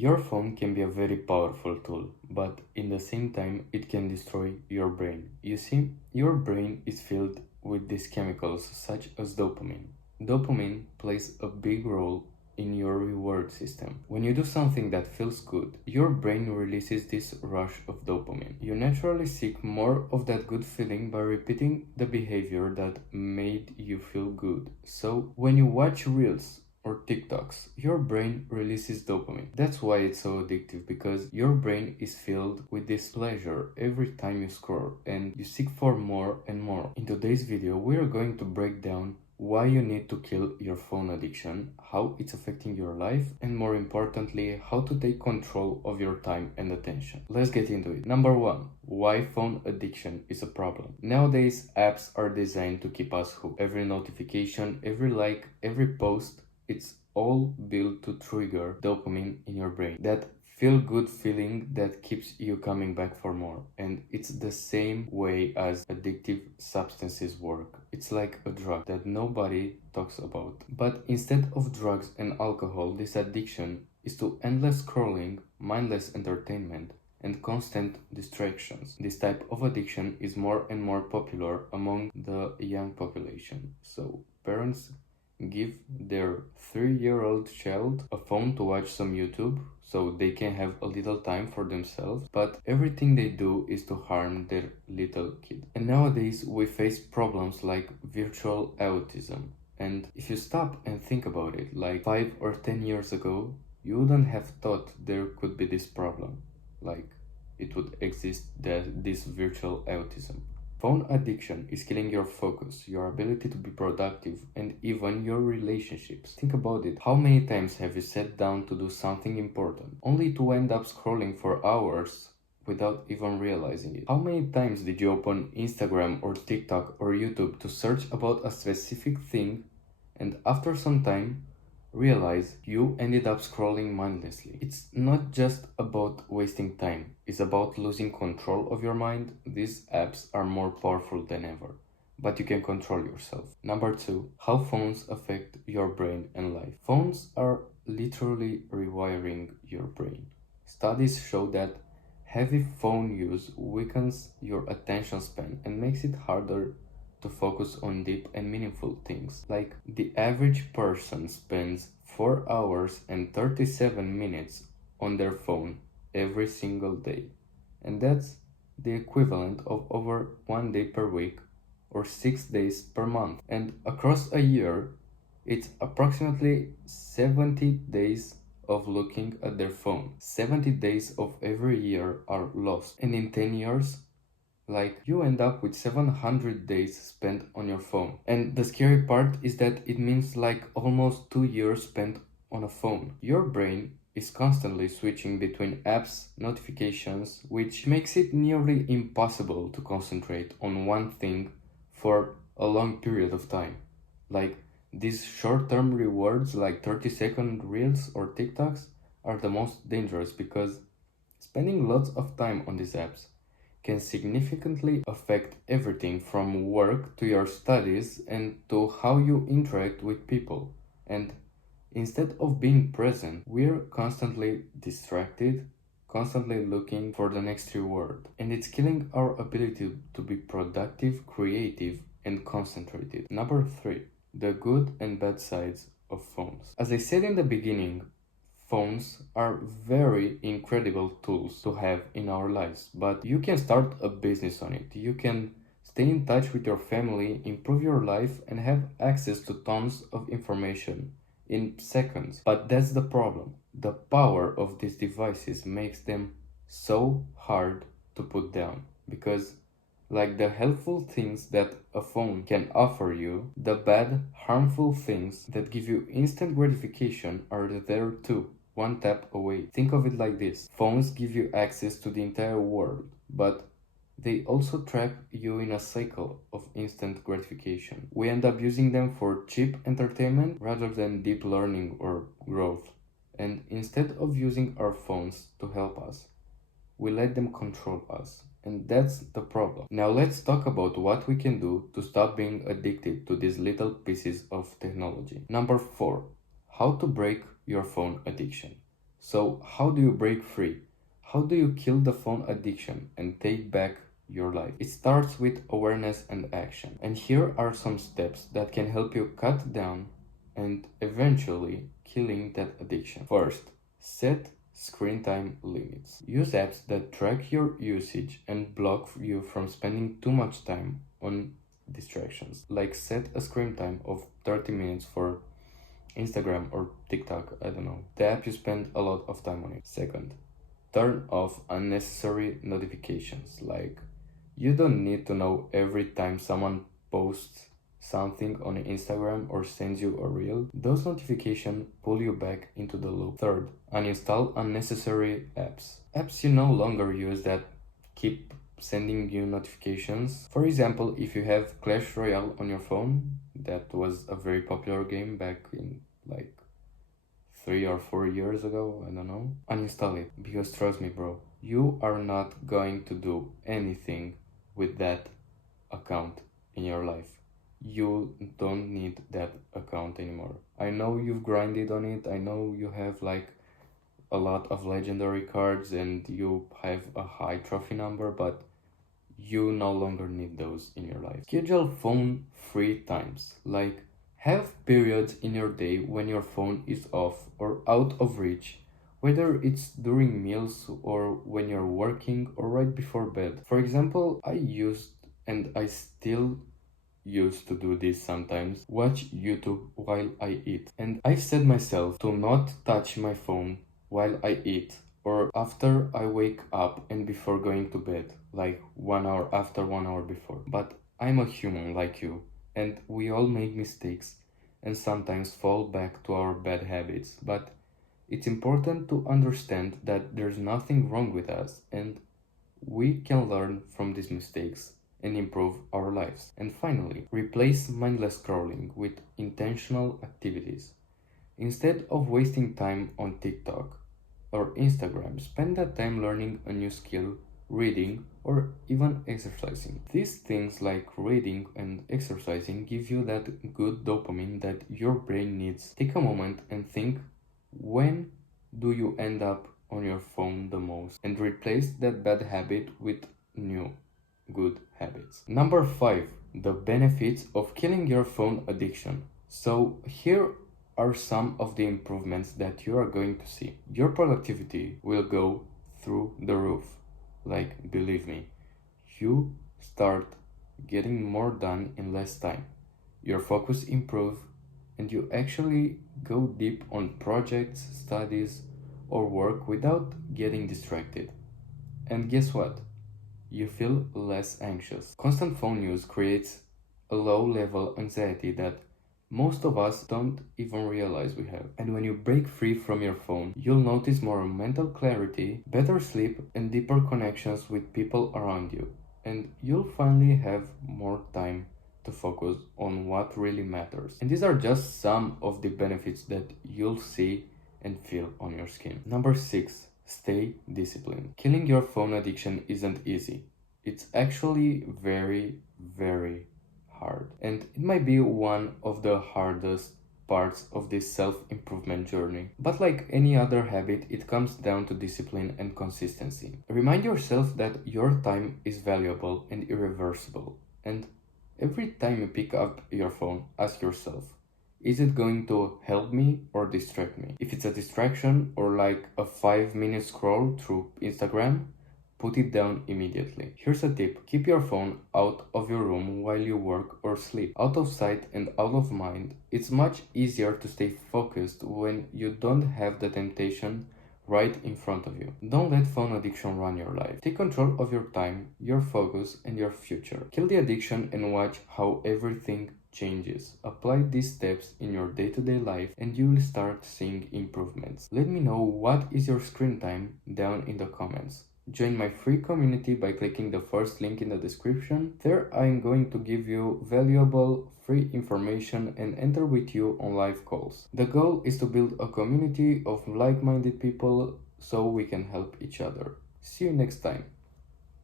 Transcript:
Your phone can be a very powerful tool, but in the same time, it can destroy your brain. You see, your brain is filled with these chemicals such as dopamine. Dopamine plays a big role in your reward system. When you do something that feels good, your brain releases this rush of dopamine. You naturally seek more of that good feeling by repeating the behavior that made you feel good. So, when you watch reels or TikToks, your brain releases dopamine. That's why it's so addictive, because your brain is filled with this pleasure every time you scroll and you seek for more and more. In today's video, we are going to break down why you need to kill your phone addiction, how it's affecting your life, and more importantly, how to take control of your time and attention. Let's get into it. Number one, why phone addiction is a problem. Nowadays, apps are designed to keep us hooked. Every notification, every like, every post, it's all built to trigger dopamine in your brain. That feel-good feeling that keeps you coming back for more. And it's the same way as addictive substances work. It's like a drug that nobody talks about. But instead of drugs and alcohol, this addiction is to endless scrolling, mindless entertainment, and constant distractions. This type of addiction is more and more popular among the young population. So parents give their 3-year-old child a phone to watch some YouTube so they can have a little time for themselves, but everything they do is to harm their little kid. And nowadays we face problems like virtual autism. And if you stop and think about it, like 5 or 10 years ago, you wouldn't have thought there could be this problem, like it would exist, this virtual autism. Phone addiction is killing your focus, your ability to be productive, and even your relationships. Think about it. How many times have you sat down to do something important, only to end up scrolling for hours without even realizing it? How many times did you open Instagram or TikTok or YouTube to search about a specific thing, and after some time, realize you ended up scrolling mindlessly? It's not just about wasting time, it's about losing control of your mind. These apps are more powerful than ever, but you can control yourself. Number two, how phones affect your brain and life. Phones are literally rewiring your brain. Studies show that heavy phone use weakens your attention span and makes it harder to focus on deep and meaningful things. Like, the average person spends 4 hours and 37 minutes on their phone every single day. And that's the equivalent of over 1 day per week or 6 days per month. And across a year, it's approximately 70 days of looking at their phone. 70 days of every year are lost. And in 10 years, like, you end up with 700 days spent on your phone. And the scary part is that it means like almost 2 years spent on a phone. Your brain is constantly switching between apps, notifications, which makes it nearly impossible to concentrate on one thing for a long period of time. Like, these short-term rewards like 30-second reels or TikToks are the most dangerous, because spending lots of time on these apps can significantly affect everything from work to your studies and to how you interact with people. And instead of being present, we're constantly distracted, constantly looking for the next reward. And it's killing our ability to be productive, creative, and concentrated. Number three, the good and bad sides of phones. As I said in the beginning, phones are very incredible tools to have in our lives, but you can start a business on it. You can stay in touch with your family, improve your life, and have access to tons of information in seconds. But that's the problem. The power of these devices makes them so hard to put down, because like the helpful things that a phone can offer you, the bad, harmful things that give you instant gratification are there too, one tap away. Think of it like this. Phones give you access to the entire world, but they also trap you in a cycle of instant gratification. We end up using them for cheap entertainment rather than deep learning or growth. And instead of using our phones to help us, we let them control us. And that's the problem. Now let's talk about what we can do to stop being addicted to these little pieces of technology. Number 4. How to break your phone addiction. So, how do you break free? How do you kill the phone addiction and take back your life? It starts with awareness and action. And here are some steps that can help you cut down and eventually killing that addiction. First, set screen time limits. Use apps that track your usage and block you from spending too much time on distractions. Like set a screen time of 30 minutes for Instagram or TikTok, I don't know, the app you spend a lot of time on it. Second, turn off unnecessary notifications. Like, you don't need to know every time someone posts something on Instagram or sends you a reel. Those notifications pull you back into the loop. Third, uninstall unnecessary apps. Apps you no longer use that keep sending you notifications. For example, if you have Clash Royale on your phone, that was a very popular game back in like 3 or 4 years ago, I don't know. Uninstall it, because trust me, bro, you are not going to do anything with that account in your life. You don't need that account anymore. I know you've grinded on it, I know you have like a lot of legendary cards and you have a high trophy number, but you no longer need those in your life. Schedule phone free times. Like, have periods in your day when your phone is off or out of reach, whether it's during meals or when you're working or right before bed. For example, I used and I still used to do this sometimes, watch YouTube while I eat. And I've set myself to not touch my phone while I eat or after I wake up and before going to bed, like 1 hour after 1 hour before. But I'm a human like you, and we all make mistakes and sometimes fall back to our bad habits. But it's important to understand that there's nothing wrong with us and we can learn from these mistakes and improve our lives. And finally, replace mindless scrolling with intentional activities. Instead of wasting time on TikTok or Instagram, spend that time learning a new skill, reading, or even exercising. These things like reading and exercising give you that good dopamine that your brain needs. Take a moment and think, when do you end up on your phone the most? And replace that bad habit with new good habits. Number 5, the benefits of killing your phone addiction. So here are some of the improvements that you are going to see. Your productivity will go through the roof. Like, believe me, you start getting more done in less time. Your focus improves and you actually go deep on projects, studies, or work without getting distracted. And guess what? You feel less anxious. Constant phone use creates a low level anxiety that most of us don't even realize we have. And when you break free from your phone, you'll notice more mental clarity, better sleep, and deeper connections with people around you. And you'll finally have more time to focus on what really matters. And these are just some of the benefits that you'll see and feel on your skin. Number 6, stay disciplined. Killing your phone addiction isn't easy. It's actually very, very hard. And it might be one of the hardest parts of this self-improvement journey. But like any other habit, it comes down to discipline and consistency. Remind yourself that your time is valuable and irreversible. And every time you pick up your phone, ask yourself, is it going to help me or distract me? If it's a distraction or like a 5-minute scroll through Instagram, put it down immediately. Here's a tip. Keep your phone out of your room while you work or sleep. Out of sight and out of mind. It's much easier to stay focused when you don't have the temptation right in front of you. Don't let phone addiction run your life. Take control of your time, your focus, and your future. Kill the addiction and watch how everything changes. Apply these steps in your day-to-day life and you will start seeing improvements. Let me know what is your screen time down in the comments. Join my free community by clicking the first link in the description. There I am going to give you valuable free information and enter with you on live calls. The goal is to build a community of like-minded people so we can help each other. See you next time.